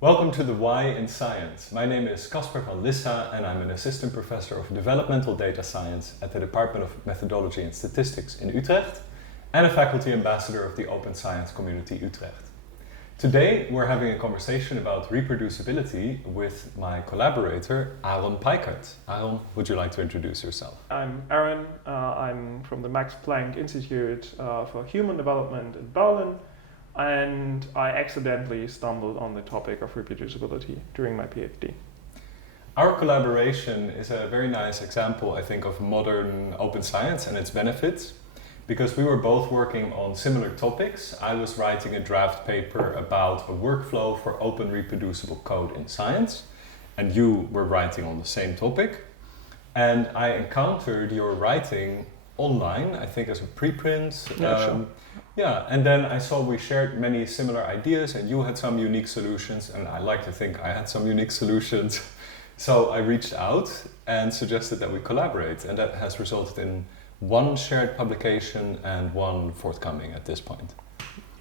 Welcome to the Why in Science. My name is Caspar van Lissa and I'm an assistant professor of developmental data science at the Department of Methodology and Statistics in Utrecht and a faculty ambassador of the Open Science Community Utrecht. Today we're having a conversation about reproducibility with my collaborator Aaron Peikert. Aaron, would you like to introduce yourself? I'm Aaron. I'm from the Max Planck Institute for Human Development in Berlin. And I accidentally stumbled on the topic of reproducibility during my PhD. Our collaboration is a very nice example, I think, of modern open science and its benefits, because we were both working on similar topics. I was writing a draft paper about a workflow for open reproducible code in science, and you were writing on the same topic. And I encountered your writing online, I think as a preprint. Sure. Yeah, and then I saw we shared many similar ideas and you had some unique solutions and I like to think I had some unique solutions. So I reached out and suggested that we collaborate, and that has resulted in one shared publication and one forthcoming at this point.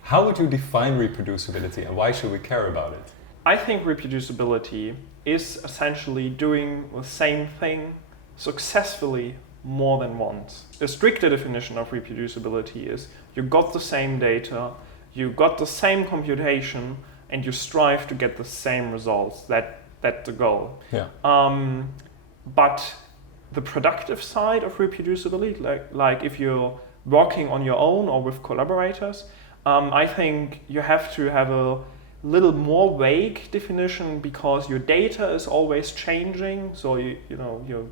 How would you define reproducibility and why should we care about it? I think reproducibility is essentially doing the same thing successfully more than once. The stricter definition of reproducibility is you got the same data, you got the same computation, and you strive to get the same results. That's the goal. Yeah. But the productive side of reproducibility, like if you're working on your own or with collaborators, I think you have to have a little more vague definition because your data is always changing. So you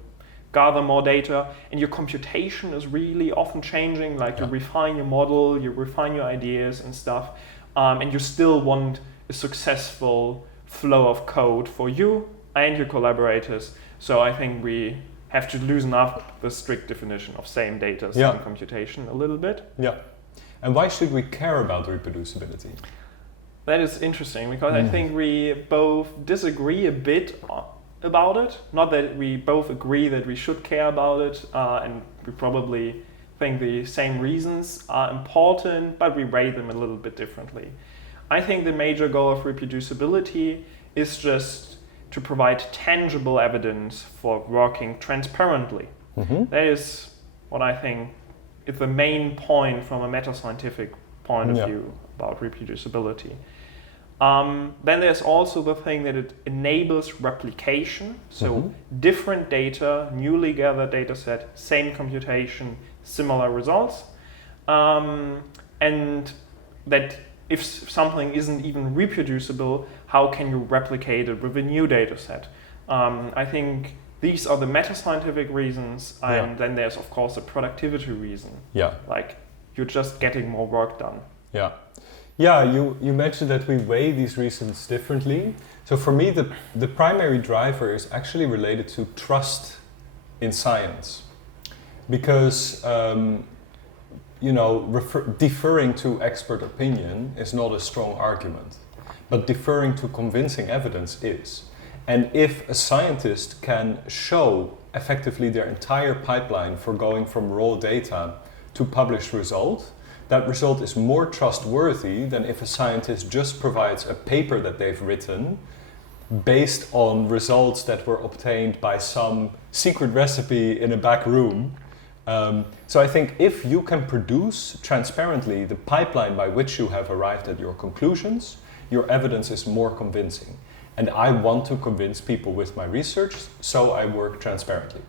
gather more data and your computation is really often changing, like you refine your model, you refine your ideas and stuff, and you still want a successful flow of code for you and your collaborators. So I think we have to loosen up the strict definition of same data, same computation a little bit. Yeah. And why should we care about reproducibility? That is interesting because I think we both disagree a bit about it. Not that we both agree that we should care about it, and we probably think the same reasons are important, but we weigh them a little bit differently. I think the major goal of reproducibility is just to provide tangible evidence for working transparently. Mm-hmm. That is what I think is the main point from a meta-scientific point of view about reproducibility. Then there's also the thing that it enables replication. So different data, newly gathered data set, same computation, similar results. And that if something isn't even reproducible, how can you replicate it with a new data set? I think these are the meta-scientific reasons. And then there's, of course, a productivity reason. Yeah. Like you're just getting more work done. Yeah. Yeah, you mentioned that we weigh these reasons differently. So for me, the primary driver is actually related to trust in science. Because, deferring to expert opinion is not a strong argument. But deferring to convincing evidence is. And if a scientist can show effectively their entire pipeline for going from raw data to published result, that result is more trustworthy than if a scientist just provides a paper that they've written based on results that were obtained by some secret recipe in a back room. So I think if you can produce transparently the pipeline by which you have arrived at your conclusions, your evidence is more convincing. And I want to convince people with my research, so I work transparently.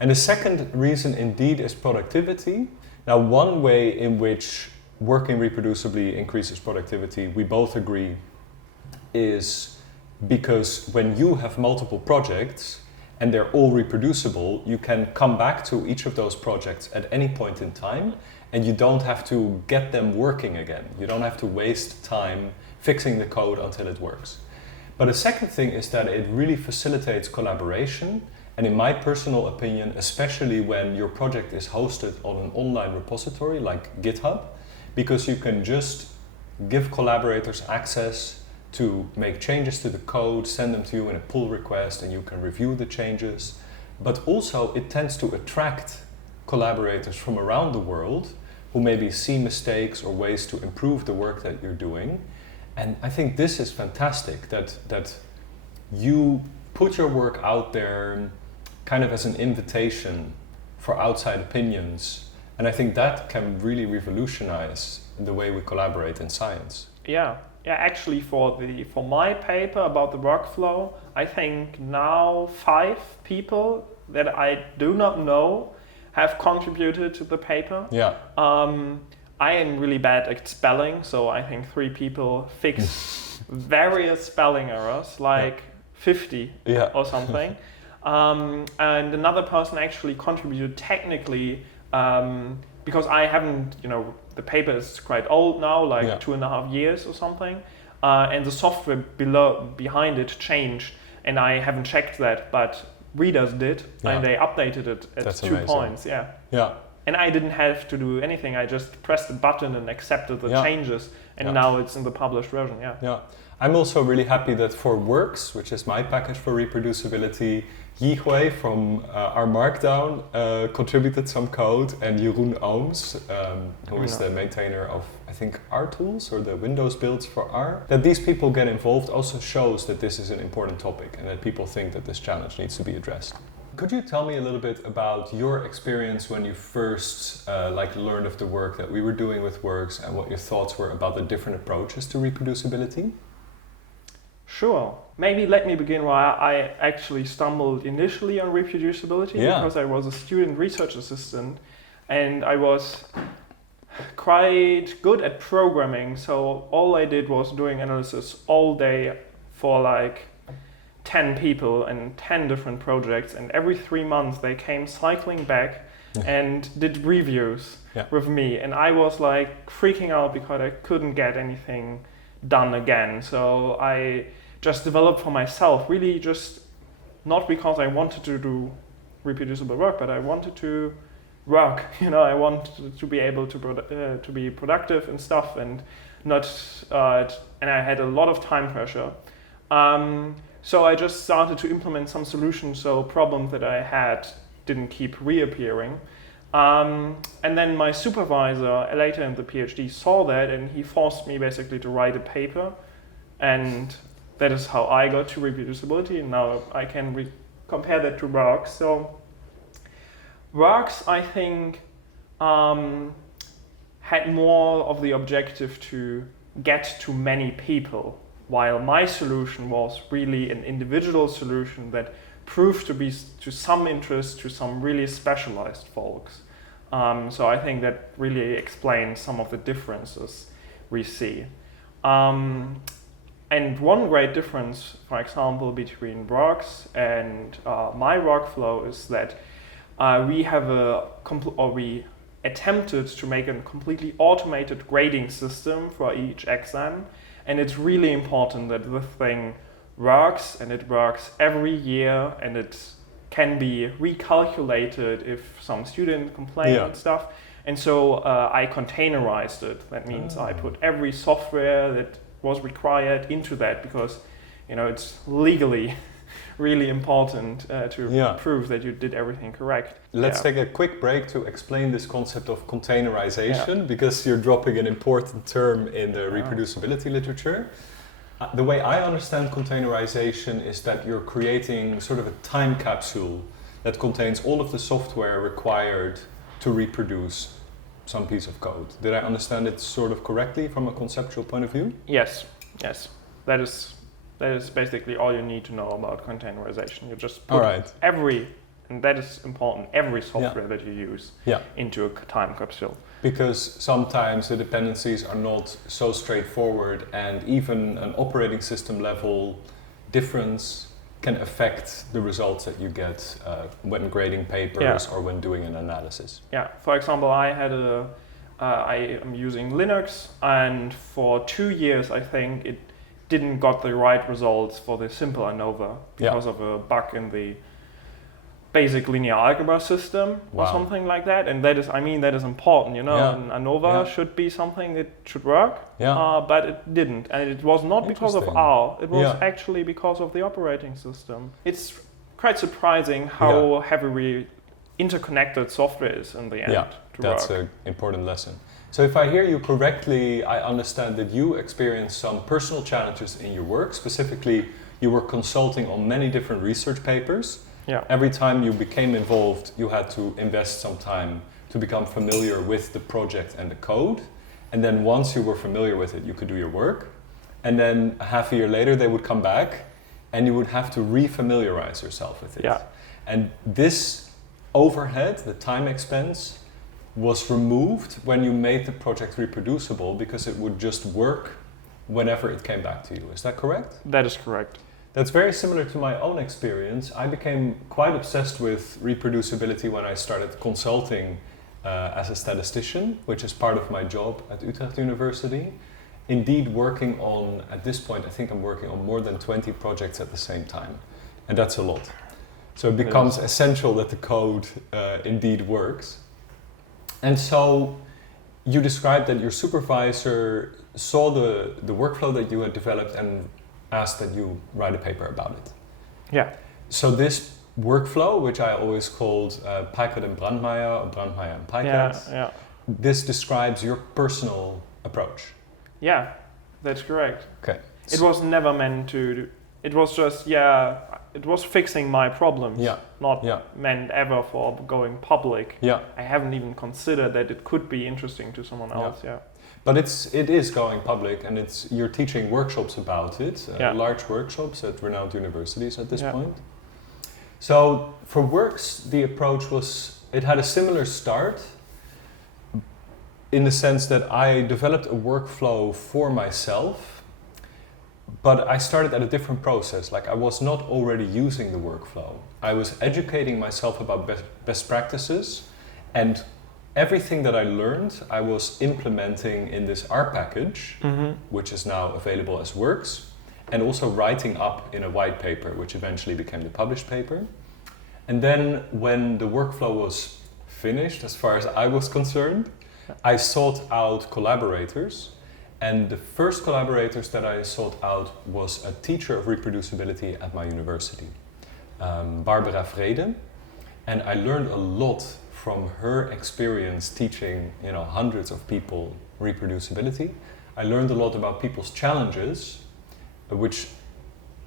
And the second reason indeed is productivity. Now, one way in which working reproducibly increases productivity, we both agree, is because when you have multiple projects and they're all reproducible, you can come back to each of those projects at any point in time and you don't have to get them working again. You don't have to waste time fixing the code until it works. But the second thing is that it really facilitates collaboration. And in my personal opinion, especially when your project is hosted on an online repository like GitHub, because you can just give collaborators access to make changes to the code, send them to you in a pull request, and you can review the changes. But also it tends to attract collaborators from around the world who maybe see mistakes or ways to improve the work that you're doing. And I think this is fantastic that you put your work out there kind of as an invitation for outside opinions. And I think that can really revolutionize the way we collaborate in science. Yeah, actually for my paper about the workflow, I think now 5 people that I do not know have contributed to the paper. Yeah. I am really bad at spelling, so I think 3 people fixed various spelling errors, like 50 or something. And another person actually contributed technically, because I haven't, the paper is quite old now, like 2.5 years or something, and the software behind it changed, and I haven't checked that, but readers did, and they updated it at That's 2 amazing. points. Yeah. And I didn't have to do anything. I just pressed a button and accepted the changes, and now it's in the published version. Yeah. I'm also really happy that for Works, which is my package for reproducibility, Yihwei from our Markdown contributed some code, and Jeroen Ooms, who is the maintainer of, I think, R tools or the Windows builds for R. That these people get involved also shows that this is an important topic and that people think that this challenge needs to be addressed. Could you tell me a little bit about your experience when you first learned of the work that we were doing with Works, and what your thoughts were about the different approaches to reproducibility? Sure. Maybe let me begin where I actually stumbled initially on reproducibility, because I was a student research assistant and I was quite good at programming. So all I did was doing analysis all day for like 10 people and 10 different projects, and every 3 months they came cycling back and did reviews with me, and I was like freaking out because I couldn't get anything done again. So I just developed for myself, really just not because I wanted to do reproducible work, but I wanted to work. I wanted to be able to be productive and stuff, and not and I had a lot of time pressure. So I just started to implement some solutions so problems that I had didn't keep reappearing. And then my supervisor later in the PhD saw that, and he forced me basically to write a paper, and that is how I got to reproducibility, and now I can compare that to Works. So Works, I think, had more of the objective to get to many people, while my solution was really an individual solution that proved to be to some interest to some really specialized folks. So I think that really explains some of the differences we see. And one great difference, for example, between Works and my workflow is that we attempted to make a completely automated grading system for each exam. And it's really important that this thing works, and it works every year, and it can be recalculated if some student complains and stuff. And so I containerized it. That means I put every software that was required into that, because it's legally really important to prove that you did everything correct. Let's take a quick break to explain this concept of containerization, because you're dropping an important term in the reproducibility literature. The way I understand containerization is that you're creating sort of a time capsule that contains all of the software required to reproduce some piece of code. Did I understand it sort of correctly from a conceptual point of view? Yes. That is basically all you need to know about containerization. You just put and that is important, every software that you use into a time capsule. Because sometimes the dependencies are not so straightforward, and even an operating system level difference can affect the results that you get when grading papers or when doing an analysis. Yeah, for example, I am using Linux, and for 2 years I think it didn't got the right results for the simple ANOVA because of a bug in the basic linear algebra system or something like that. And that is important, and ANOVA should be something that should work, but it didn't. And it was not because of R, it was actually because of the operating system. It's quite surprising how heavily interconnected software is in the end to that's work. an important lesson. So if I hear you correctly, I understand that you experienced some personal challenges in your work. Specifically, you were consulting on many different research papers. Yeah. Every time you became involved, you had to invest some time to become familiar with the project and the code. And then once you were familiar with it, you could do your work. And then half a year later, they would come back and you would have to re-familiarize yourself with it. Yeah. And this overhead, the time expense, was removed when you made the project reproducible because it would just work whenever it came back to you. Is that correct? That is correct. That's very similar to my own experience. I became quite obsessed with reproducibility when I started consulting as a statistician, which is part of my job at Utrecht University. Indeed working on, at this point, I think I'm working on more than 20 projects at the same time. And that's a lot. So it becomes essential that the code indeed works. And so you described that your supervisor saw the workflow that you had developed and asked that you write a paper about it. Yeah. So this workflow, which I always called Peikert and Brandmeier, or Brandmeier and Peikert, Yeah. this describes your personal approach. Yeah, that's correct. Okay. It was never meant to. It was just it was fixing my problems. Yeah. Not meant ever for going public. Yeah. I haven't even considered that it could be interesting to someone else. Yeah. But it is going public, and you're teaching workshops about it, large workshops at renowned universities at this point. So for Works, the approach had a similar start in the sense that I developed a workflow for myself, but I started at a different process. Like I was not already using the workflow. I was educating myself about best practices, and everything that I learned, I was implementing in this R package, which is now available as Works, and also writing up in a white paper, which eventually became the published paper. And then when the workflow was finished, as far as I was concerned, I sought out collaborators. And the first collaborators that I sought out was a teacher of reproducibility at my university, Barbara Vrede. And I learned a lot from her experience teaching, hundreds of people reproducibility. I learned a lot about people's challenges, which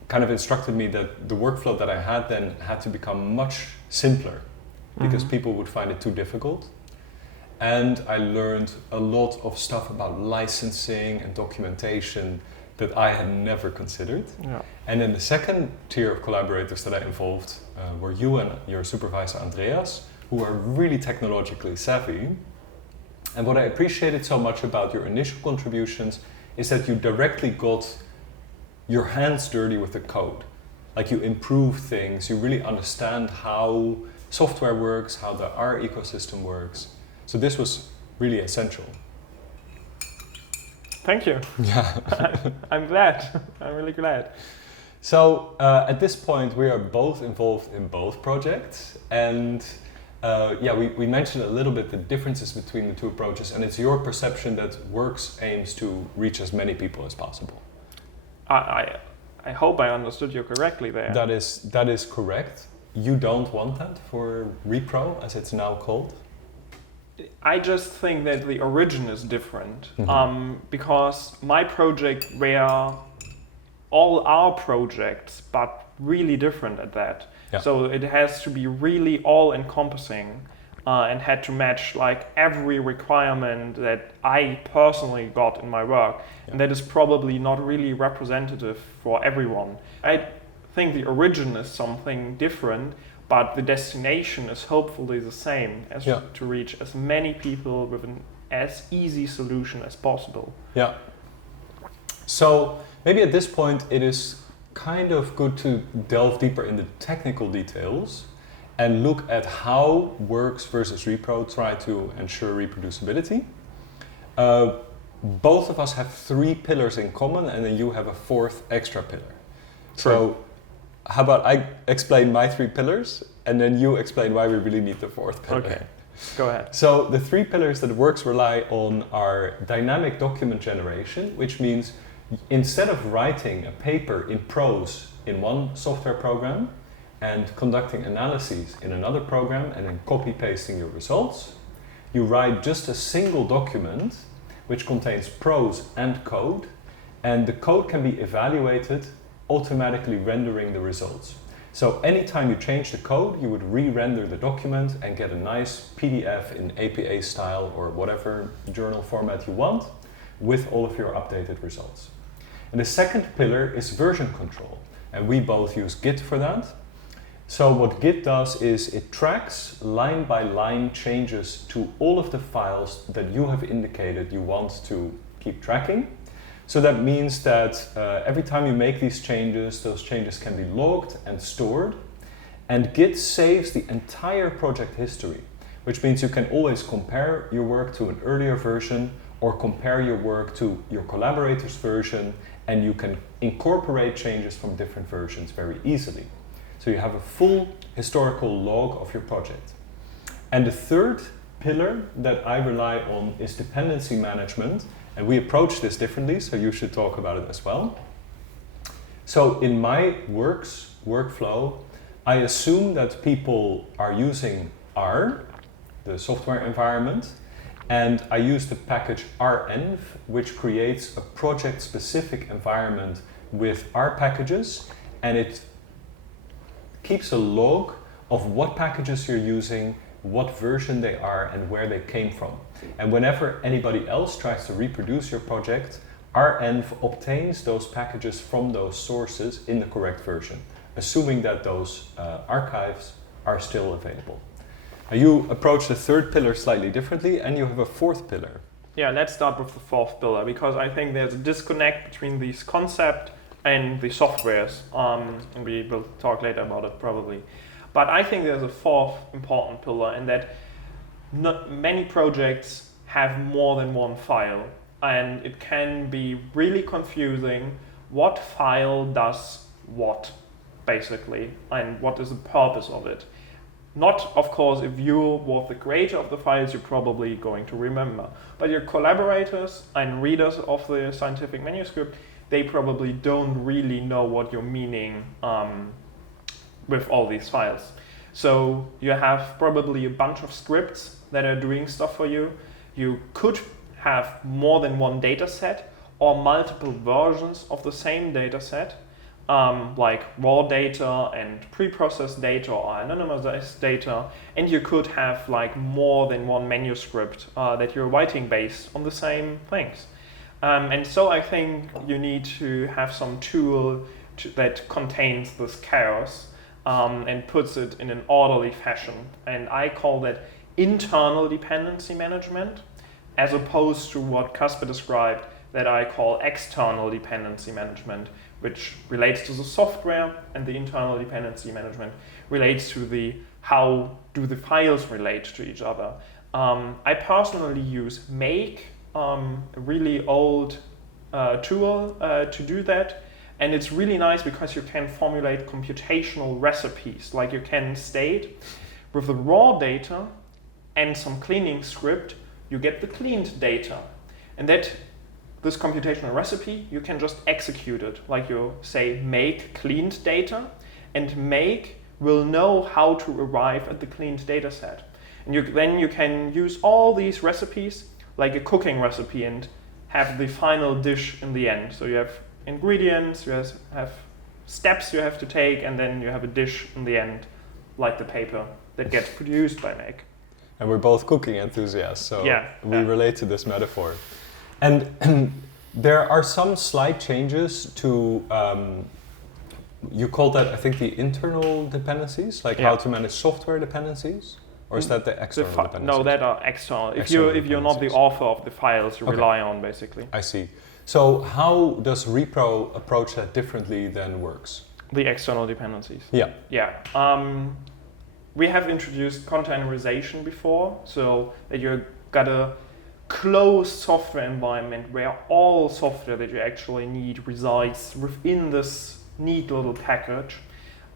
kind of instructed me that the workflow that I had then had to become much simpler because people would find it too difficult. And I learned a lot of stuff about licensing and documentation that I had never considered. Yeah. And then the second tier of collaborators that I involved were you and your supervisor Andreas, who are really technologically savvy. And what I appreciated so much about your initial contributions is that you directly got your hands dirty with the code. Like you improve things, you really understand how software works, how the R ecosystem works. So this was really essential. Thank you. Yeah. I'm glad. I'm really glad. So at this point, we are both involved in both projects. And we mentioned a little bit the differences between the two approaches. And it's your perception that Works aims to reach as many people as possible. I hope I understood you correctly there. That is correct. You don't want that for Repro, as it's now called? I just think that the origin is different because my project were all our projects, but really different at that. Yeah. So it has to be really all-encompassing and had to match like every requirement that I personally got in my work. Yeah. And that is probably not really representative for everyone. I think the origin is something different, but the destination is hopefully the same, as to reach as many people with an as easy solution as possible. Yeah. So maybe at this point it is kind of good to delve deeper in the technical details and look at how Works versus Repro try to ensure reproducibility. Both of us have 3 pillars in common, and then you have a 4th extra pillar. So how about I explain my 3 pillars, and then you explain why we really need the 4th pillar. Okay, go ahead. So the 3 pillars that Works rely on are dynamic document generation, which means instead of writing a paper in prose in one software program and conducting analyses in another program and then copy-pasting your results, you write just a single document which contains prose and code, and the code can be evaluated, automatically rendering the results. So anytime you change the code, you would re-render the document and get a nice PDF in APA style or whatever journal format you want with all of your updated results. And the second pillar is version control, and we both use Git for that. So what Git does is it tracks line by line changes to all of the files that you have indicated you want to keep tracking. So that means that every time you make these changes, those changes can be logged and stored. And Git saves the entire project history, which means you can always compare your work to an earlier version or compare your work to your collaborator's version, and you can incorporate changes from different versions very easily. So you have a full historical log of your project. And the third pillar that I rely on is dependency management. And we approach this differently, so you should talk about it as well. So in my workflow, I assume that people are using R, the software environment, and I use the package renv, which creates a project-specific environment with R packages, and it keeps a log of what packages you're using, what version they are, and where they came from. And whenever anybody else tries to reproduce your project, renv obtains those packages from those sources in the correct version, assuming that those archives are still available. Now you approach the third pillar slightly differently, and you have a fourth pillar. Yeah, let's start with the fourth pillar, because I think there's a disconnect between this concept and the softwares, and we will talk later about it probably. But I think there's a fourth important pillar, in that not many projects have more than one file, and it can be really confusing what file does what, basically, and what is the purpose of it. Not, of course, if you were the creator of the files, you're probably going to remember, but your collaborators and readers of the scientific manuscript, they probably don't really know what you're meaning with all these files. So you have probably a bunch of scripts that are doing stuff for you. You could have more than one data set or multiple versions of the same data set, like raw data and pre-processed data or anonymized data, and you could have like more than one manuscript that you're writing based on the same things. And so I think you need to have some tool that contains this chaos and puts it in an orderly fashion. And I call that internal dependency management, as opposed to what Caspar described that I call external dependency management, which relates to the software, and the internal dependency management relates to the how do the files relate to each other. I personally use Make, a really old tool to do that. And it's really nice because you can formulate computational recipes. Like you can state with the raw data and some cleaning script, you get the cleaned data. And that this computational recipe, you can just execute it. Like you say, make cleaned data, and make will know how to arrive at the cleaned data set. And then you can use all these recipes like a cooking recipe and have the final dish in the end. So you have ingredients, you have steps you have to take, and then you have a dish in the end, like the paper that gets produced by Make. And we're both cooking enthusiasts, so we relate to this metaphor. And there are some slight changes to, you call that, I think, the internal dependencies, like how to manage software dependencies? Or is that the external dependencies? No, that are external. If you're not the author of the files, you rely on, basically. I see. So how does repro approach that differently than works? The external dependencies. Yeah. Yeah. We have introduced containerization before, so that you've got a closed software environment where all software that you actually need resides within this neat little package.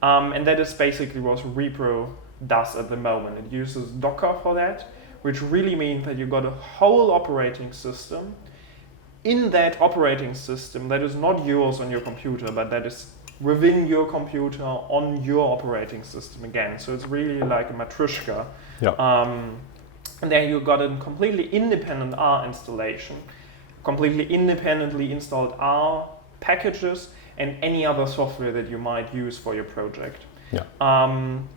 And that is basically what repro does at the moment. It uses Docker for that, which really means that you've got a whole operating system. In that operating system that is not yours on your computer, but that is within your computer on your operating system again. So it's really like a matryoshka. Yeah. And there you got a completely independent R installation, completely independently installed R packages, and any other software that you might use for your project. Yeah.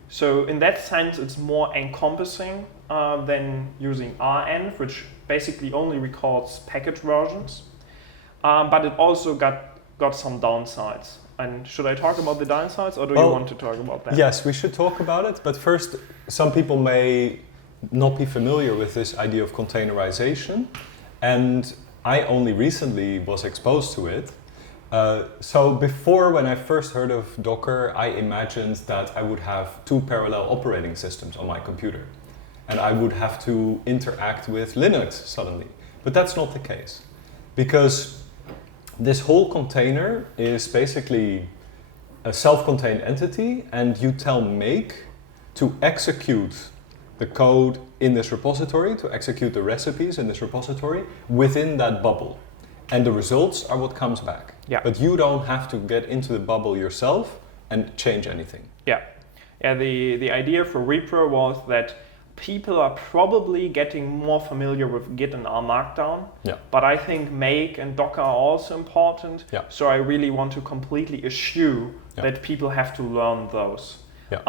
So in that sense, it's more encompassing than using REnv, which basically only records package versions. But it also got some downsides. And should I talk about the downsides, or do you want to talk about that? Yes, we should talk about it. But first, some people may not be familiar with this idea of containerization. And I only recently was exposed to it. So before, when I first heard of Docker, I imagined that I would have two parallel operating systems on my computer. And I would have to interact with Linux suddenly. But that's not the case. Because this whole container is basically a self-contained entity, and you tell make to execute the code in this repository, to execute the recipes in this repository within that bubble. And the results are what comes back. Yeah. But you don't have to get into the bubble yourself and change anything. Yeah. Yeah, the idea for repro was that people are probably getting more familiar with Git and R Markdown. Yeah. But I think make and Docker are also important. Yeah. So I really want to completely eschew that people have to learn those. Yeah.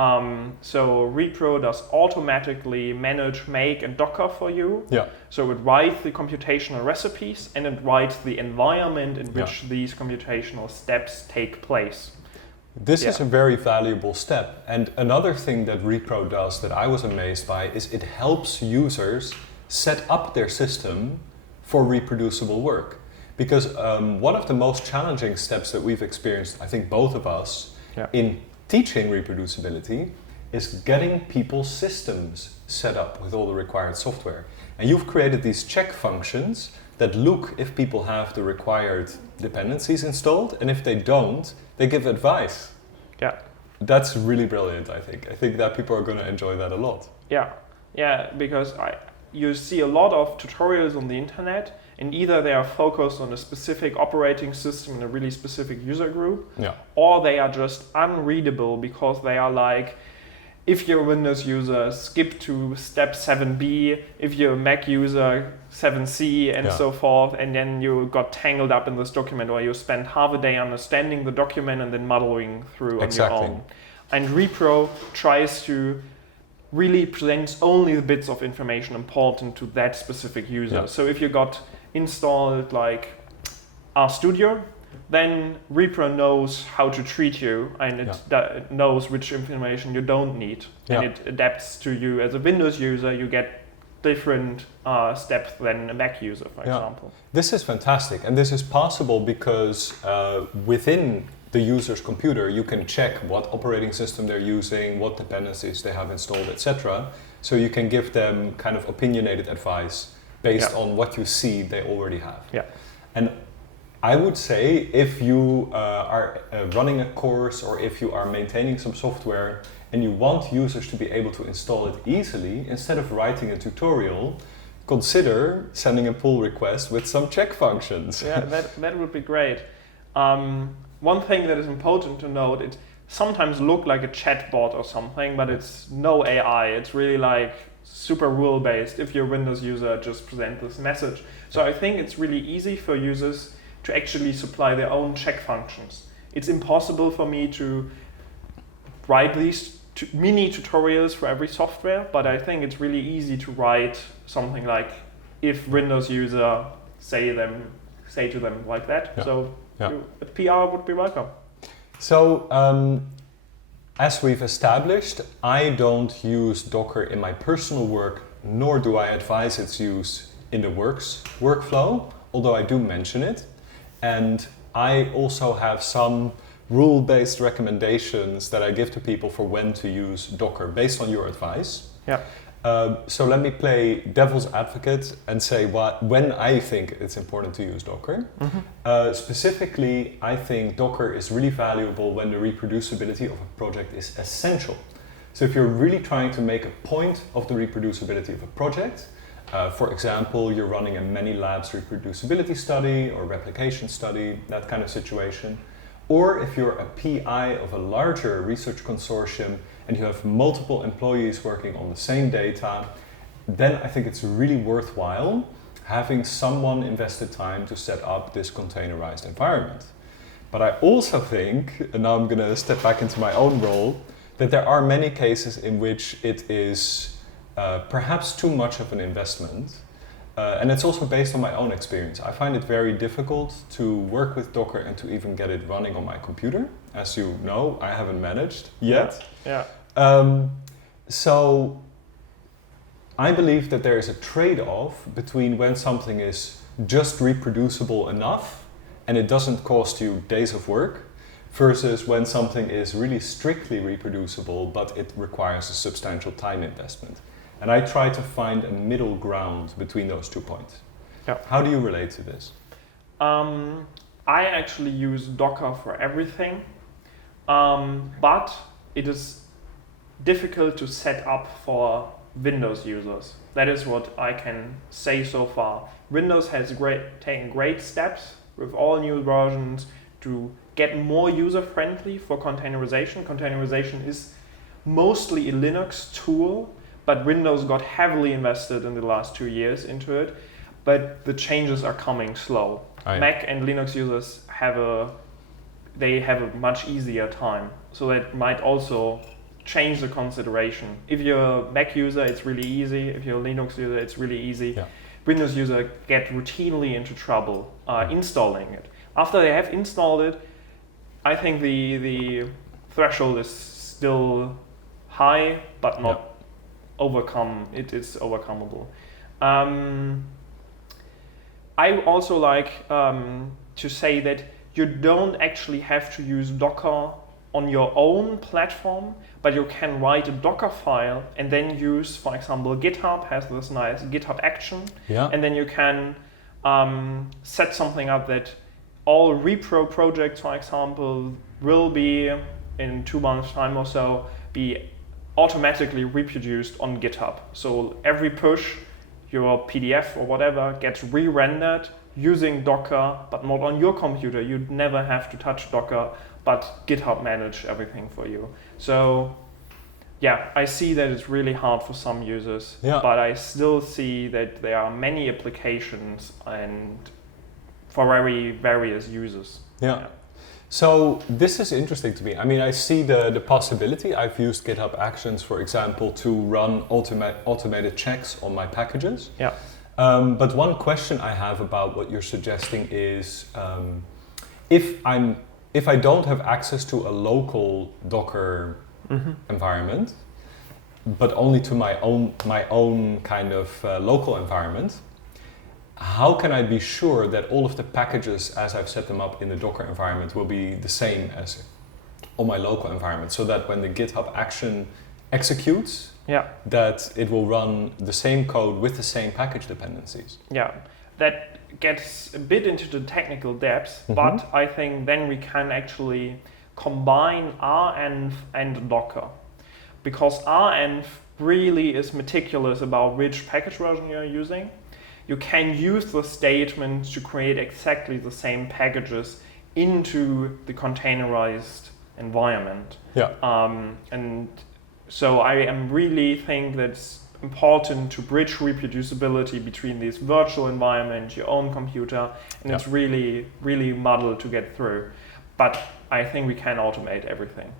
So repro does automatically manage make and Docker for you. Yeah. So it writes the computational recipes, and it writes the environment in which these computational steps take place. This is a very valuable step. And another thing that repro does that I was amazed by is it helps users set up their system for reproducible work. Because one of the most challenging steps that we've experienced, I think both of us, in teaching reproducibility is getting people's systems set up with all the required software. And you've created these check functions that look if people have the required dependencies installed, and if they don't, they give advice. Yeah. That's really brilliant, I think. I think that people are going to enjoy that a lot. Yeah, yeah, because you see a lot of tutorials on the internet, and either they are focused on a specific operating system in a really specific user group, or they are just unreadable because they are like, if you're a Windows user, skip to step 7b, if you're a Mac user, 7c, and so forth, and then you got tangled up in this document, or you spent half a day understanding the document and then muddling through on your own. And repro tries to really present only the bits of information important to that specific user. Yeah. So if you got installed like RStudio, then repro knows how to treat you, and it knows which information you don't need, and it adapts to you. As a Windows user, you get different steps than a Mac user, for example. This is fantastic, and this is possible because within the user's computer, you can check what operating system they're using, what dependencies they have installed, etc. So you can give them kind of opinionated advice based on what you see they already have. Yeah. And I would say if you are running a course, or if you are maintaining some software and you want users to be able to install it easily, instead of writing a tutorial, consider sending a pull request with some check functions. Yeah, that would be great. One thing that is important to note, it sometimes looks like a chatbot or something, but it's no AI. It's really like super rule-based. If you're a Windows user, just present this message. So I think it's really easy for users to actually supply their own check functions. It's impossible for me to write these mini tutorials for every software, but I think it's really easy to write something like, if Windows user, say to them like that. Yeah. So PR would be welcome. So as we've established, I don't use Docker in my personal work, nor do I advise its use in the workflow, although I do mention it. And I also have some rule-based recommendations that I give to people for when to use Docker based on your advice. Yeah. So let me play devil's advocate and say when I think it's important to use Docker. Mm-hmm. Specifically, I think Docker is really valuable when the reproducibility of a project is essential. So if you're really trying to make a point of the reproducibility of a project, for example, you're running a many labs reproducibility study or replication study, that kind of situation. Or if you're a PI of a larger research consortium and you have multiple employees working on the same data, then I think it's really worthwhile having someone invested time to set up this containerized environment. But I also think, and now I'm going to step back into my own role, that there are many cases in which it is perhaps too much of an investment. And it's also based on my own experience. I find it very difficult to work with Docker and to even get it running on my computer. As you know, I haven't managed yet. Yeah. So I believe that there is a trade-off between when something is just reproducible enough and it doesn't cost you days of work, versus when something is really strictly reproducible but it requires a substantial time investment. And I try to find a middle ground between those 2 points. Yeah. How do you relate to this? I actually use Docker for everything, but it is difficult to set up for Windows users. That is what I can say so far. Windows has taken great steps with all new versions to get more user-friendly for containerization. Containerization is mostly a Linux tool, but Windows got heavily invested in the last 2 years into it. But the changes are coming slow. Mac and Linux users have a much easier time. So that might also change the consideration. If you're a Mac user, it's really easy. If you're a Linux user, it's really easy. Yeah. Windows user get routinely into trouble installing it. After they have installed it, I think the threshold is still high, but not overcome. It is overcomable. I also like to say that you don't actually have to use Docker on your own platform, but you can write a Docker file and then use, for example, GitHub has this nice GitHub action, and then you can set something up that all repro projects, for example, will be in 2 months' time or so be automatically reproduced on GitHub. So every push, your PDF or whatever gets re-rendered using Docker, but not on your computer. You'd never have to touch Docker, but GitHub manage everything for you. So yeah, I see that it's really hard for some users, but I still see that there are many applications and for very various users. Yeah. So this is interesting to me. I mean, I see the possibility. I've used GitHub Actions, for example, to run automated checks on my packages. Yeah. But one question I have about what you're suggesting is, if I don't have access to a local Docker environment, but only to my own kind of local environment, how can I be sure that all of the packages as I've set them up in the Docker environment will be the same as on my local environment, so that when the GitHub action executes, that it will run the same code with the same package dependencies? Yeah, that gets a bit into the technical depths, but I think then we can actually combine renv and Docker, because renv really is meticulous about which package version you're using. You can use the statement to create exactly the same packages into the containerized environment. And so I am really think that it's important to bridge reproducibility between this virtual environment, your own computer, and it's really, really muddled to get through. But I think we can automate everything.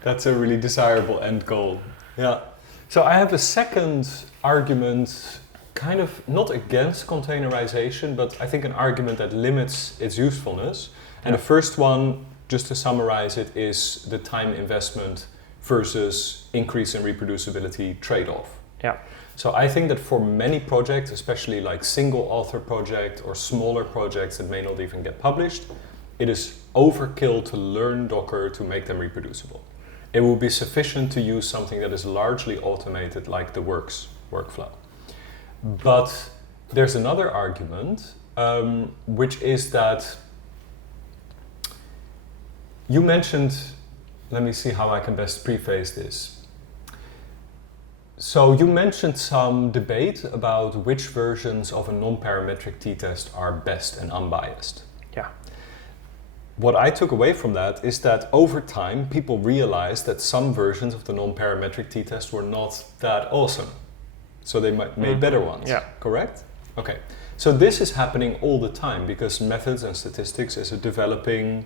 That's a really desirable end goal. Yeah. So I have a second argument, kind of not against containerization, but I think an argument that limits its usefulness. And the first one, just to summarize it, is the time investment versus increase in reproducibility trade-off. Yeah. So I think that for many projects, especially like single author projects or smaller projects that may not even get published, it is overkill to learn Docker to make them reproducible. It will be sufficient to use something that is largely automated, like the Works workflow. But there's another argument, which is that you mentioned, let me see how I can best preface this. So you mentioned some debate about which versions of a non-parametric t-test are best and unbiased. Yeah. What I took away from that is that over time, people realized that some versions of the non-parametric t-test were not that awesome. So they made better ones, Yeah. correct? Okay. So this is happening all the time because methods and statistics is a developing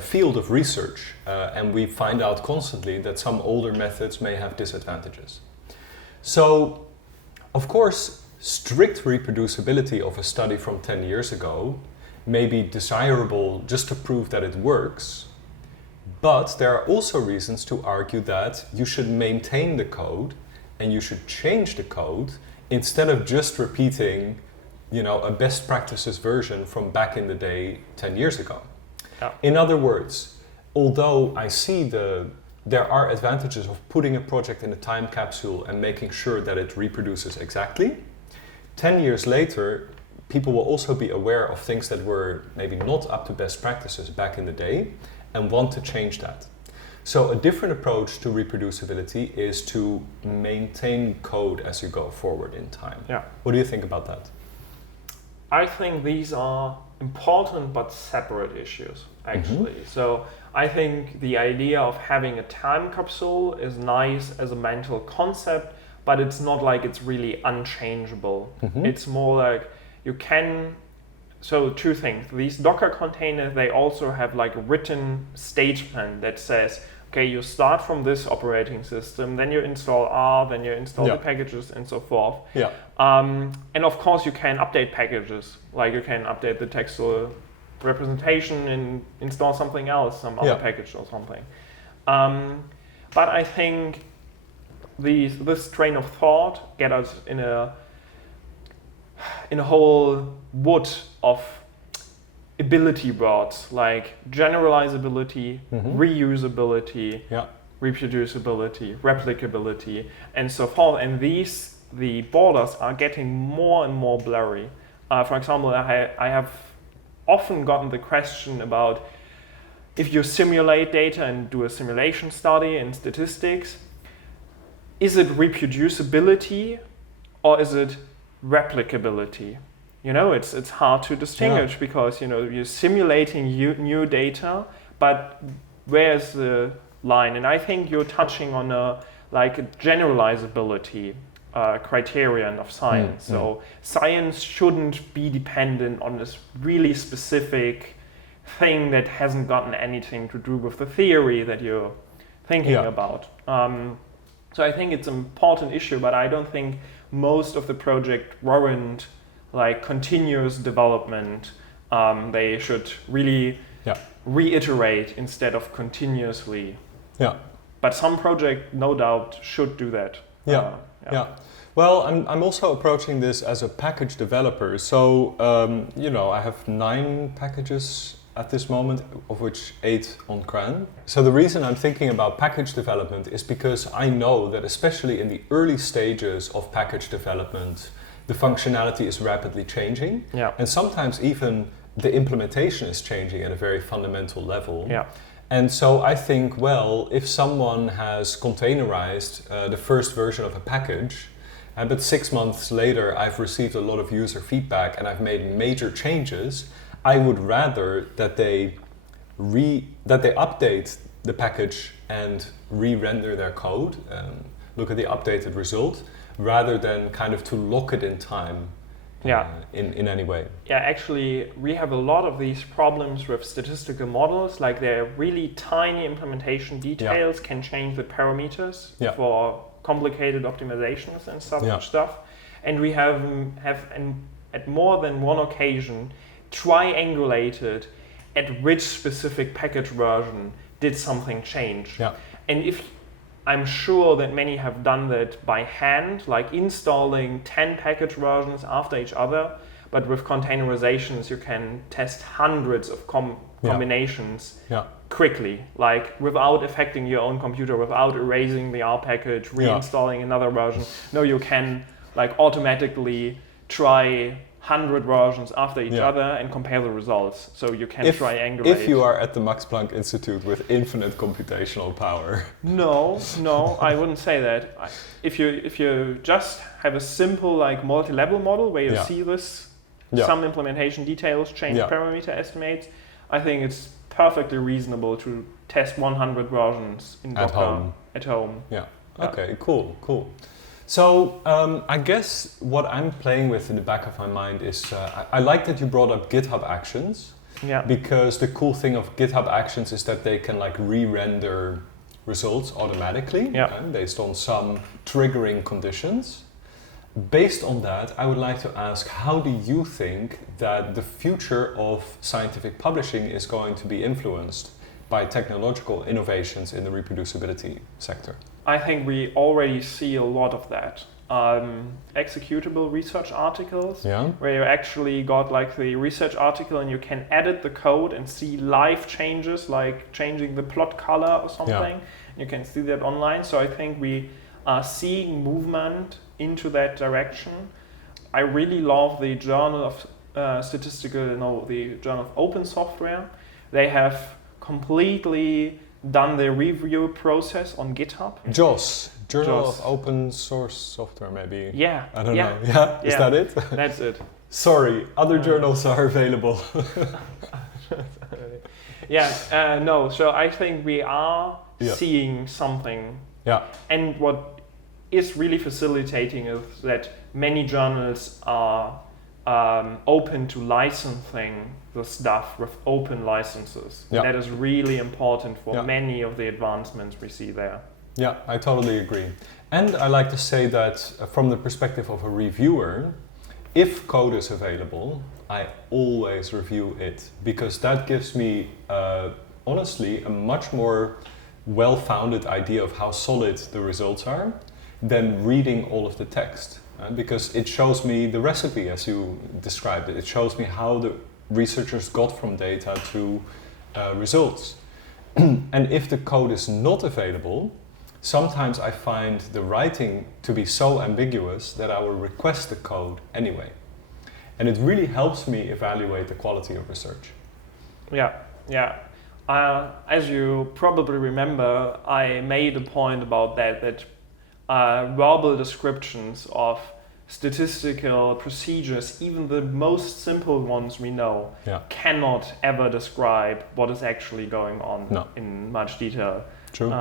field of research, and we find out constantly that some older methods may have disadvantages. So, of course, strict reproducibility of a study from 10 years ago may be desirable just to prove that it works, but there are also reasons to argue that you should maintain the code and you should change the code instead of just repeating, a best practices version from back in the day 10 years ago. Yeah. In other words, although I see there are advantages of putting a project in a time capsule and making sure that it reproduces exactly, 10 years later, people will also be aware of things that were maybe not up to best practices back in the day and want to change that. So a different approach to reproducibility is to maintain code as you go forward in time. Yeah. What do you think about that? I think these are important but separate issues, actually. Mm-hmm. So I think the idea of having a time capsule is nice as a mental concept, but it's not like it's really unchangeable. Mm-hmm. It's more like you can. So two things. These Docker containers, they also have like a written statement that says, okay, you start from this operating system, then you install R, then you install the packages and so forth. Yeah. And of course you can update packages, like you can update the textual representation and install something else, some other package or something. But I think this train of thought get us in a whole wood of ability words like generalizability, reusability, reproducibility, replicability, and so forth. And the borders are getting more and more blurry. For example, I have often gotten the question about if you simulate data and do a simulation study in statistics, is it reproducibility or is it replicability? It's hard to distinguish because you're simulating new data, but where's the line? And I think you're touching on a generalizability criterion of science. So science shouldn't be dependent on this really specific thing that hasn't gotten anything to do with the theory that you're thinking about. So I think it's an important issue, but I don't think most of the project warrant continuous development. They should really reiterate instead of continuously. Yeah. But some project, no doubt, should do that. Yeah. Well, I'm also approaching this as a package developer. So, I have 9 packages at this moment, of which 8 on CRAN. So the reason I'm thinking about package development is because I know that especially in the early stages of package development, the functionality is rapidly changing. Yeah. And sometimes even the implementation is changing at a very fundamental level. Yeah. And so I think, well, if someone has containerized the first version of a package, but 6 months later I've received a lot of user feedback and I've made major changes, I would rather that they update the package and re-render their code, look at the updated result, rather than kind of to lock it in time in any way. Yeah, actually, we have a lot of these problems with statistical models, like they're really tiny implementation details can change the parameters for complicated optimizations and stuff. And we have at more than one occasion triangulated at which specific package version did something change. Yeah. And I'm sure that many have done that by hand, like installing 10 package versions after each other, but with containerizations you can test hundreds of combinations quickly, like without affecting your own computer, without erasing the R package, reinstalling another version. No, you can automatically try 100 versions after each other and compare the results. So you can triangulate. If you are at the Max Planck Institute with infinite computational power. No, I wouldn't say that. If you just have a simple multi-level model where you see this, some implementation details, change parameter estimates, I think it's perfectly reasonable to test 100 versions in Docker at home. Yeah. Okay. Cool. So I guess what I'm playing with in the back of my mind is I like that you brought up GitHub Actions. Yeah. Because the cool thing of GitHub Actions is that they can like re-render results automatically based on some triggering conditions. Based on that, I would like to ask, how do you think that the future of scientific publishing is going to be influenced by technological innovations in the reproducibility sector? I think we already see a lot of that. Executable research articles, where you actually got like the research article and you can edit the code and see live changes, like changing the plot color or something. You can see that online. So I think we are seeing movement into that direction. I really love the Journal of the Journal of Open Software. They have completely done the review process on GitHub. Journal of Open Source Software, maybe. Yeah. I don't know. Yeah, is that it? That's it. Sorry, other journals are available. No. So I think we are seeing something. Yeah. And what is really facilitating is that many journals are open to licensing the stuff with open licenses. Yeah. That is really important for many of the advancements we see there. Yeah, I totally agree. And I like to say that from the perspective of a reviewer, if code is available, I always review it, because that gives me, honestly, a much more well-founded idea of how solid the results are than reading all of the text. Because it shows me the recipe, as you described it. It shows me how the researchers got from data to results. And if the code is not available, sometimes I find the writing to be so ambiguous that I will request the code anyway. And it really helps me evaluate the quality of research. Yeah. As you probably remember, I made a point about that verbal descriptions of statistical procedures, even the most simple ones we know, cannot ever describe what is actually going on in much detail. True.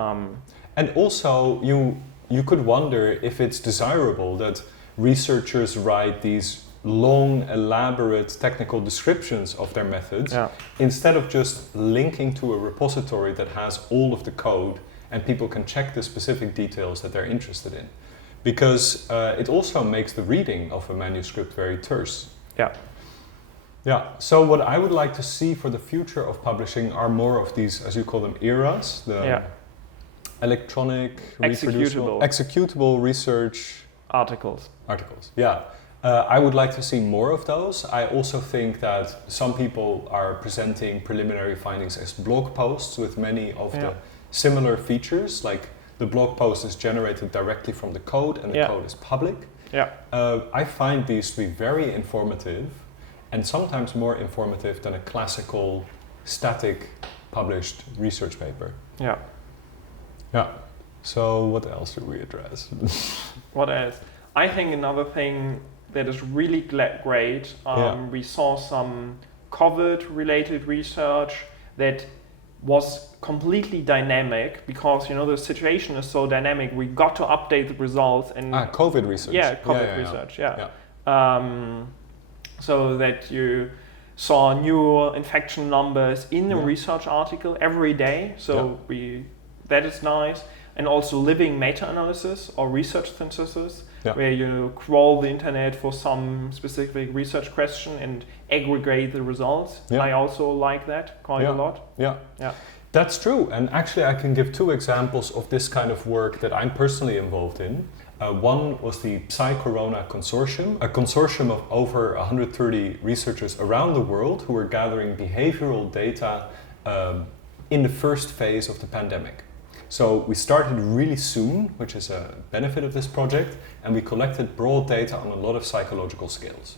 And also, you could wonder if it's desirable that researchers write these long, elaborate technical descriptions of their methods instead of just linking to a repository that has all of the code and people can check the specific details that they're interested in. Because it also makes the reading of a manuscript very terse. Yeah, so what I would like to see for the future of publishing are more of these, as you call them, eras, the electronic, executable research articles. Yeah. I would like to see more of those. I also think that some people are presenting preliminary findings as blog posts with many of the similar features, like the blog post is generated directly from the code and the code is public. I find these to be very informative and sometimes more informative than a classical, static, published research paper. Yeah. So what else do we address? What else? I think another thing that is really great, we saw some COVID-related research that was completely dynamic, because the situation is so dynamic. We got to update the results and COVID research. COVID research. So that you saw new infection numbers in the research article every day. So that is nice. And also living meta-analysis or research synthesis, where you crawl the internet for some specific research question and aggregate the results. I also like that quite a lot. That's true. And actually I can give two examples of this kind of work that I'm personally involved in. One was the Psy-Corona Consortium, a consortium of over 130 researchers around the world who were gathering behavioral data in the first phase of the pandemic. So we started really soon, which is a benefit of this project, and we collected broad data on a lot of psychological scales.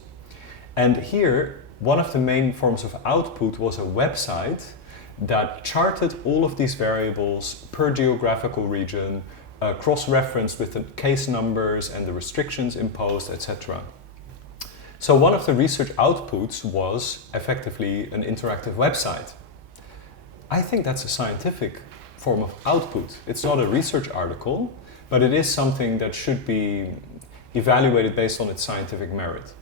And here, one of the main forms of output was a website that charted all of these variables per geographical region, cross-referenced with the case numbers and the restrictions imposed, etc. So one of the research outputs was effectively an interactive website. I think that's a scientific form of output. It's not a research article, but it is something that should be evaluated based on its scientific merit.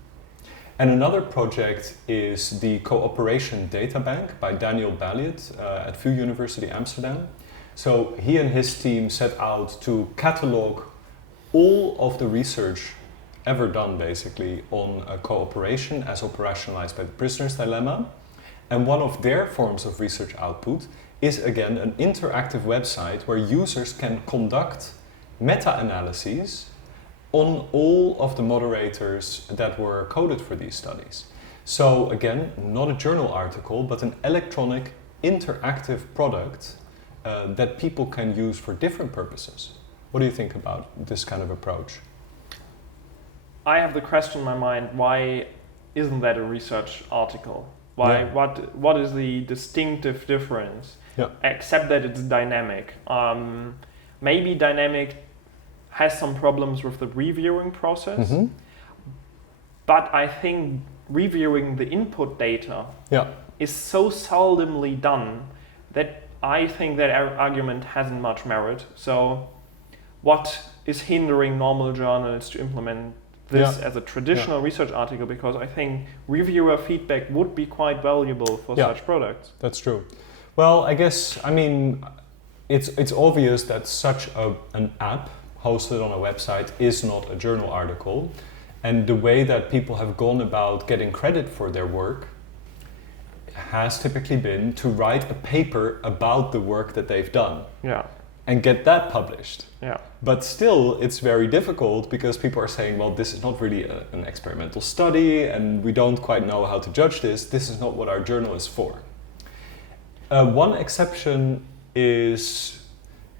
And another project is the Cooperation Data Bank by Daniel Balliet at VU University Amsterdam. So he and his team set out to catalog all of the research ever done basically on cooperation as operationalized by the prisoner's dilemma. And one of their forms of research output is again an interactive website where users can conduct meta-analyses on all of the moderators that were coded for these studies. So again, not a journal article, but an electronic interactive product that people can use for different purposes. What do you think about this kind of approach? I have the question in my mind, why isn't that a research article? Why? Yeah. What is the distinctive difference? Yeah. Except that it's dynamic. Maybe dynamic has some problems with the reviewing process, but I think reviewing the input data is so seldomly done that I think that argument hasn't much merit. So what is hindering normal journals to implement this as a traditional research article? Because I think reviewer feedback would be quite valuable for such products. That's true. Well, I guess, I mean, it's obvious that such an app hosted on a website is not a journal article. And the way that people have gone about getting credit for their work has typically been to write a paper about the work that they've done. And get that published. But still, it's very difficult because people are saying, well, this is not really an experimental study and we don't quite know how to judge this. This is not what our journal is for. One exception is,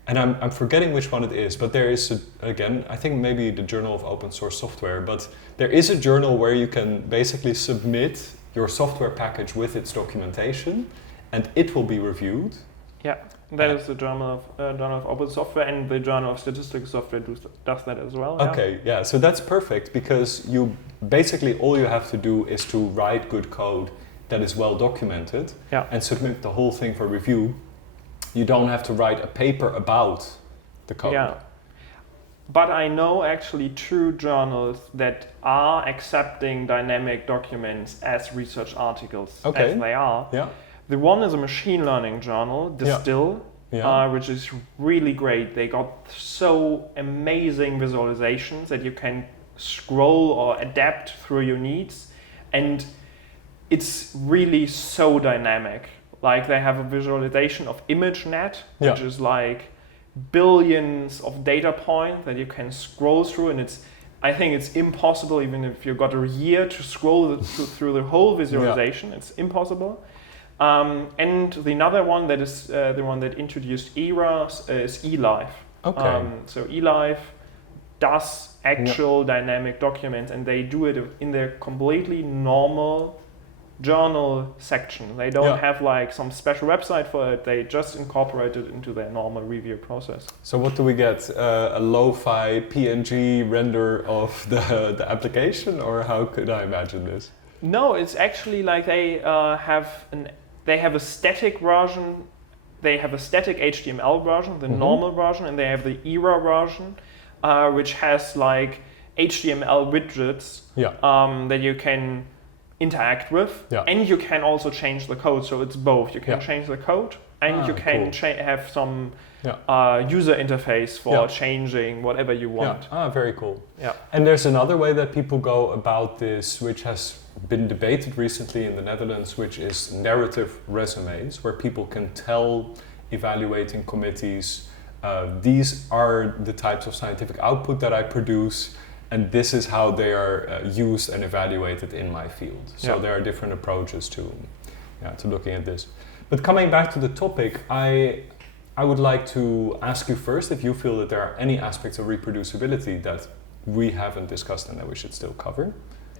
and I'm forgetting which one it is, but there is, again, I think maybe the Journal of Open Source Software, but there is a journal where you can basically submit your software package with its documentation and it will be reviewed. That is the Journal of Open Software, and the Journal of Statistical Software does that as well. Okay, so that's perfect because you basically all you have to do is to write good code that is well documented and submit the whole thing for review. You don't have to write a paper about the code. But I know actually 2 journals that are accepting dynamic documents as research articles as they are. The one is a machine learning journal, Distill, which is really great. They got so amazing visualizations that you can scroll or adapt through your needs. And it's really so dynamic. Like they have a visualization of ImageNet, which is like billions of data points that you can scroll through. And I think it's impossible, even if you've got a year to scroll through the whole visualization, it's impossible. And the another one that is the one that introduced ERA is eLife. So eLife does actual dynamic documents, and they do it in their completely normal journal section. They don't have like some special website for it. They just incorporate it into their normal review process. So what do we get? A lo-fi PNG render of the application, or how could I imagine this? No, it's actually like they have a static version, they have a static HTML version, the normal version, and they have the ERA version, which has like HTML widgets that you can interact with, and you can also change the code. So it's both. You can change the code, and you can have some user interface for changing whatever you want. Very cool. And there's another way that people go about this, which has been debated recently in the Netherlands, which is narrative resumes, where people can tell evaluating committees, these are the types of scientific output that I produce, and this is how they are used and evaluated in my field. So there are different approaches to looking at this. But coming back to the topic, I would like to ask you first if you feel that there are any aspects of reproducibility that we haven't discussed and that we should still cover.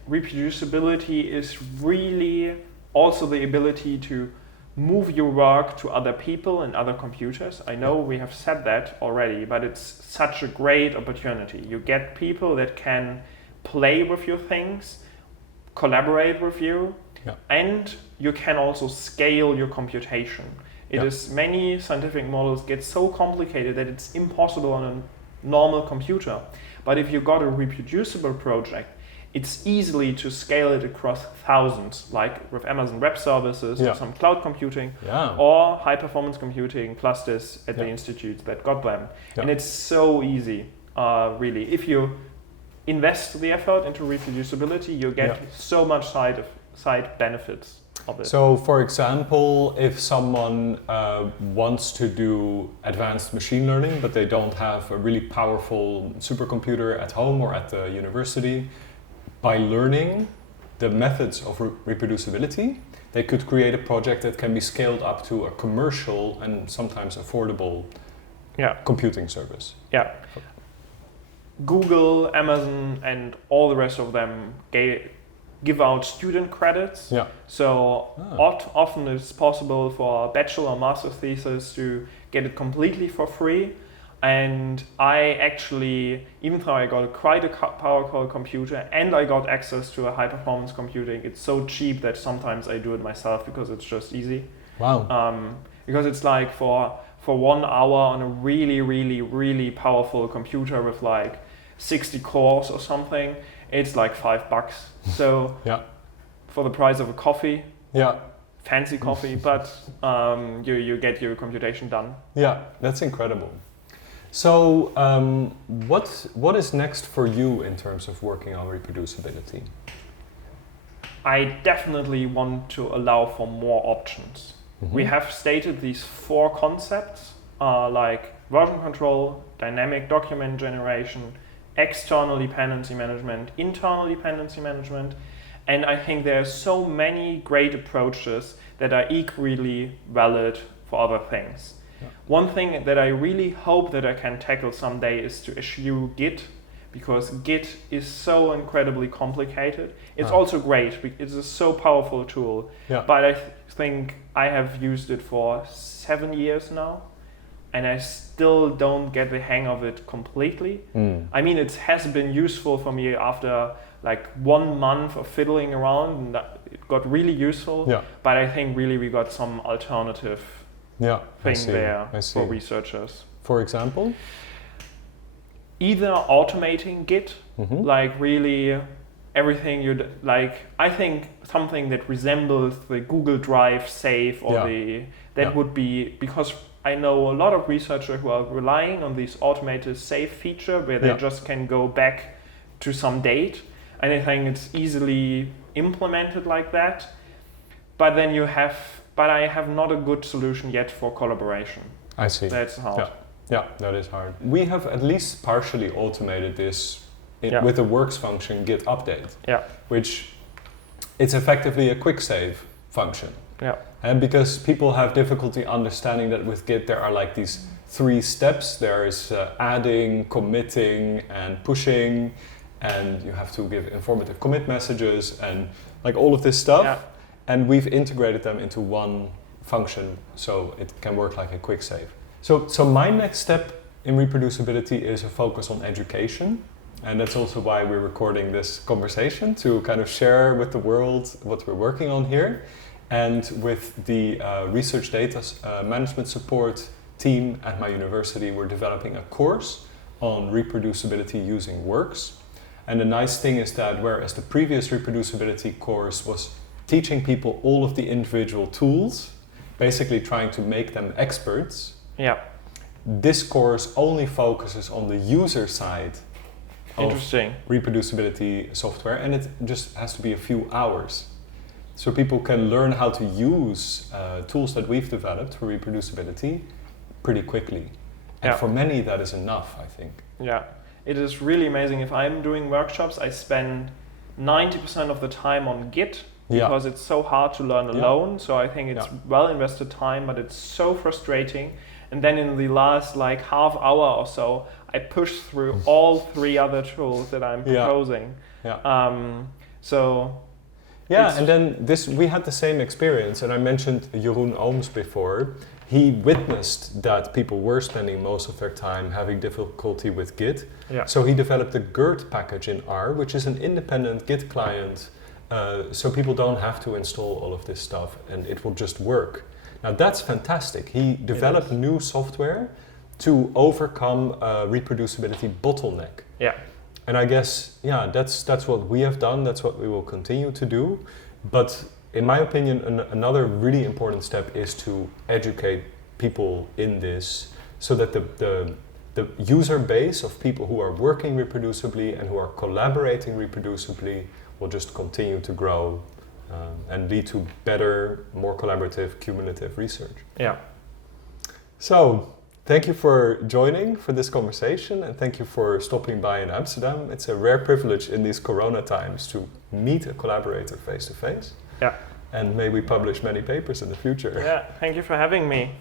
Reproducibility is really also the ability to move your work to other people and other computers. I know we have said that already, but it's such a great opportunity. You get people that can play with your things, collaborate with you, and you can also scale your computation. It is many scientific models get so complicated that it's impossible on a normal computer. But if you got a reproducible project, it's easily to scale it across thousands, like with Amazon Web Services or some cloud computing or high performance computing plus this at the institutes that got them. And it's so easy, really. If you invest the effort into reproducibility, you get so much side benefits of it. So, for example, if someone wants to do advanced machine learning, but they don't have a really powerful supercomputer at home or at the university, by learning the methods of reproducibility, they could create a project that can be scaled up to a commercial and sometimes affordable computing service. Yeah. Google, Amazon, and all the rest of them give out student credits. Yeah. So often it's possible for a bachelor or master thesis to get it completely for free. And I actually, even though I got quite a powerful computer and I got access to a high performance computing, it's so cheap that sometimes I do it myself because it's just easy. Wow. Because it's like for 1 hour on a really, really, really powerful computer with like 60 cores or something, it's like $5. So for the price of a coffee, fancy coffee, but you get your computation done. Yeah, that's incredible. So what is next for you in terms of working on reproducibility? I definitely want to allow for more options. We have stated these 4 concepts like version control, dynamic document generation, external dependency management, internal dependency management, and I think there are so many great approaches that are equally valid for other things. One thing that I really hope that I can tackle someday is to issue Git, because Git is so incredibly complicated. It's also great, it's a so powerful tool, but I think I have used it for 7 years now, and I still don't get the hang of it completely. I mean, it has been useful for me after like 1 month of fiddling around, and it got really useful, but I think really we got some alternative thing there for researchers. For example? Either automating Git, like really everything I think something that resembles the Google Drive save or would be, because I know a lot of researchers who are relying on this automated save feature where they just can go back to some date, and I think it's easily implemented like that. But then I have not a good solution yet for collaboration. I see. That's hard. Yeah, that is hard. We have at least partially automated this with the works function git update, which it's effectively a quick save function. And because people have difficulty understanding that with Git there are like these 3 steps. There is adding, committing, and pushing, and you have to give informative commit messages and like all of this stuff. And we've integrated them into one function so it can work like a quick save. So my next step in reproducibility is a focus on education. And that's also why we're recording this conversation, to kind of share with the world what we're working on here. And with the research data management support team at my university, we're developing a course on reproducibility using works. And the nice thing is that whereas the previous reproducibility course was teaching people all of the individual tools, basically trying to make them experts, this course only focuses on the user side of reproducibility software, and it just has to be a few hours. So people can learn how to use tools that we've developed for reproducibility pretty quickly. And for many that is enough, I think. Yeah, it is really amazing. If I'm doing workshops, I spend 90% of the time on Git, because it's so hard to learn alone. So I think it's well invested time, but it's so frustrating. And then in the last like half hour or so, I push through all 3 other tools that I'm proposing. And then we had the same experience, and I mentioned Jeroen Ooms before. He witnessed that people were spending most of their time having difficulty with Git. So he developed the GERT package in R, which is an independent Git client, so people don't have to install all of this stuff, and it will just work. Now that's fantastic. He developed new software to overcome a reproducibility bottleneck. Yeah. And I guess, yeah, that's what we have done, that's what we will continue to do. But in my opinion, another really important step is to educate people in this so that the user base of people who are working reproducibly and who are collaborating reproducibly will just continue to grow and lead to better, more collaborative, cumulative research. Yeah. So, thank you for joining for this conversation, and thank you for stopping by in Amsterdam. It's a rare privilege in these corona times to meet a collaborator face to face. Yeah. And may we publish many papers in the future. Yeah, thank you for having me.